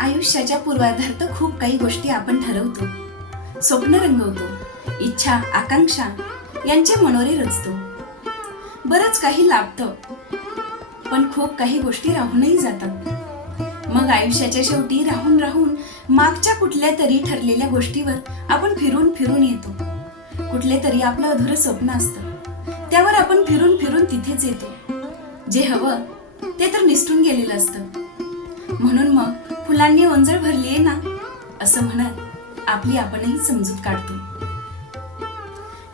आयुष्याच्या पूर्वाधार्थ खूप काही गोष्टी आपण ठरवतो. स्वप्न रंगवतो. इच्छा आकांक्षा यांचे मनोरे रचतो. बरंच काही लाभतं पण खूप काही गोष्टी राहूनही जातात. मग आयुष्याच्या शेवटी राहून राहून मागच्या कुठल्या तरी ठरलेल्या गोष्टीवर आपण फिरून फिरून येतो. कुठले तरी आपलं अधुरं स्वप्न असतं. त्यावर आपण फिरून फिरून तिथेच येतो. जे हवं ते तर निसटून गेलेलं असतं. म्हणून मग फुलांनी ओंजळ भरलीये ना असं म्हणत आपली आपणही समजूत काढतो.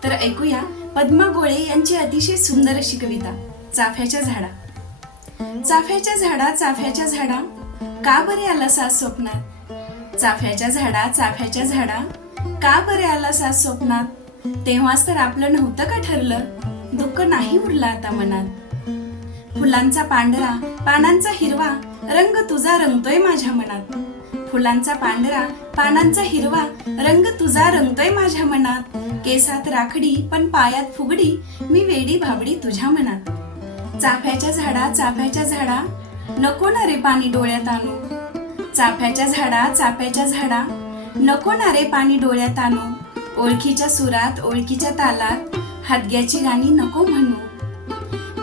तर ऐकूया पद्मा गोळे यांची अतिशय सुंदर अशी कविता चाफ्याच्या झाडा. चाफ्याच्या झाडा चाफ्याच्या झाडा का बरे आला सास स्वप्नात? चाफ्याच्या झाडा चाफ्याच्या झाडा का बरे आला सास स्वप्नात? तेव्हाच तर आपलं नव्हतं का ठरलं? दुःख नाही उरलं आता मनात. फुलांचा पांढरा पानांचा हिरवा रंग तुझा रंगतोय माझ्या मनात. फुलांचा पांढरा पानांचा हिरवा रंग तुझा रंगतोय माझ्या मनात. केसात राखडी पण पायात फुगडी मी वेडी भाबडी तुझ्या मनात. चाफ्याच्या झाडा चाफ्याच्या झाडा नको ना रे पाणी डोळ्यात आणू. चाफ्याच्या झाडा चाफ्याच्या झाडा नको ना रे पाणी डोळ्यात आणू. ओळखीच्या सुरात ओळखीच्या तालात हादग्याची गाणी नको म्हणू.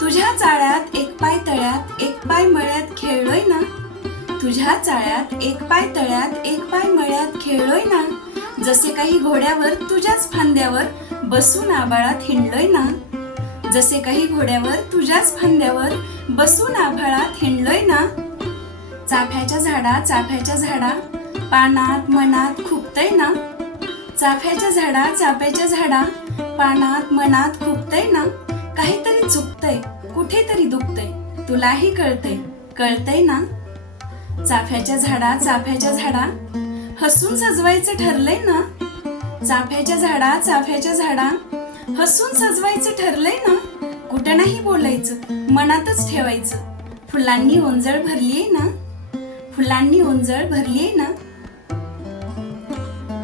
तुझ्या चाळ्यात एक पाय तळ्यात एक तुझ्या चाळ्यात एक पाय तळ्यात एक पाय मळ्यात खेळलोय ना? जसे काही घोड्यावर तुझ्याच फांद्यावर बसून आबाळात हिंडलोय ना? जसे काही घोड्यावर तुझ्याच फांद्यावर बसून आभाळात हिंडलोय ना? चाफ्याच्या झाडा चाफ्याच्या झाडा पानात मनात खुपतय ना? चाफ्याच्या झाडा चाफ्याच्या झाडा पानात मनात खुपतय ना? काहीतरी चुकतय कुठेतरी दुखतय तुलाही कळतय कळतय ना? चाफ्याच्या झाडा चाफ्याच्या झाडा. हसून सजवायचं ठरलंय ना? चाफ्याच्या झाडा चाफ्याच्या झाडा. हसून सजवायचं ठरलंय ना? कुठं नाही बोलायचं मनातच ठेवायचं. फुलांनी ओंजळ भरलीये ना? फुलांनी ओंजळ भरलीये ना?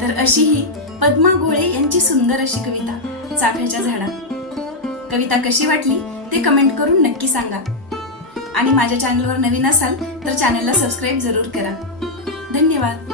तर अशी ही पद्मा गोळे यांची सुंदर अशी कविता चाफ्याच्या झाडा. कविता कशी वाटली ते कमेंट करून नक्की सांगा. आणि माझ्या चॅनलवर नवीन असाल तर चॅनलला सबस्क्राईब जरूर करा. धन्यवाद.